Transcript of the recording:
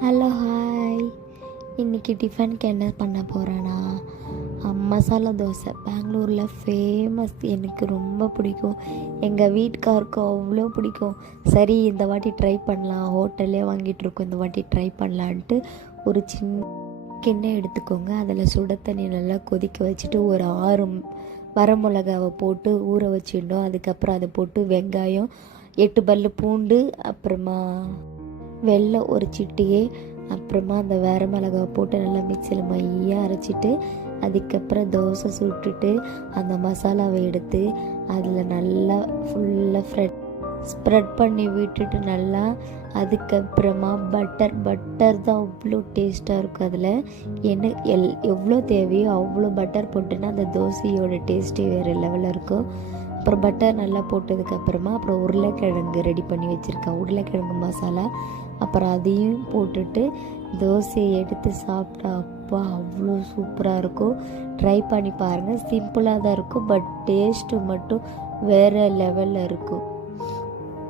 Hello hi. இன்றைக்கி டிஃபனுக்கு என்ன பண்ண போகிறேன்னா மசாலா தோசை. பெங்களூரில் ஃபேமஸ், எனக்கு ரொம்ப பிடிக்கும். எங்கள் வீட்டுக்காருக்கு அவ்வளோ பிடிக்கும். சரி இந்த வாட்டி ட்ரை பண்ணலாம், ஹோட்டல்லே வாங்கிட்டுருக்கோம், இந்த வாட்டி ட்ரை பண்ணலான்ட்டு ஒரு சின்ன கிண்ணம் எடுத்துக்கோங்க. அதில் சுட தண்ணி நல்லா கொதிக்க வச்சுட்டு ஒரு 6 வரமிளகாவை போட்டு ஊற வச்சிடணும். அதுக்கப்புறம் அதை போட்டு வெங்காயம் 8 பல்லு பூண்டு, அப்புறமா வெல்லம் ஒரு சிட்டிகை, அப்புறமா அந்த வரமிளகாவை போட்டு நல்லா மிக்சியில் மையாக அரைச்சிட்டு அதுக்கப்புறம் தோசை சுட்டுட்டு அந்த மசாலாவை எடுத்து அதில் நல்லா ஃபுல்லாக ஸ்ப்ரெட் பண்ணி விட்டுட்டு நல்லா, அதுக்கப்புறமா பட்டர் தான் அவ்வளோ டேஸ்ட்டாக இருக்கும். அதில் என்ன எவ்வளோ தேவையோ அவ்வளோ பட்டர் போட்டுன்னா அந்த தோசையோட டேஸ்ட்டே வேறு லெவலில் இருக்கும். அப்புறம் பட்டர் நல்லா போட்டதுக்கப்புறமா அப்புறம் உருளைக்கிழங்கு ரெடி பண்ணி வச்சுருக்கேன், உருளைக்கிழங்கு மசாலா. அப்புறம் அதையும் போட்டுட்டு தோசையை எடுத்து சாப்பிட்டா அப்பா அவ்வளோ சூப்பராக இருக்கும். ட்ரை பண்ணி பாருங்கள். சிம்பிளாக தான் இருக்கும், பட் டேஸ்ட்டு மட்டும் வேறு லெவலில் இருக்கும்.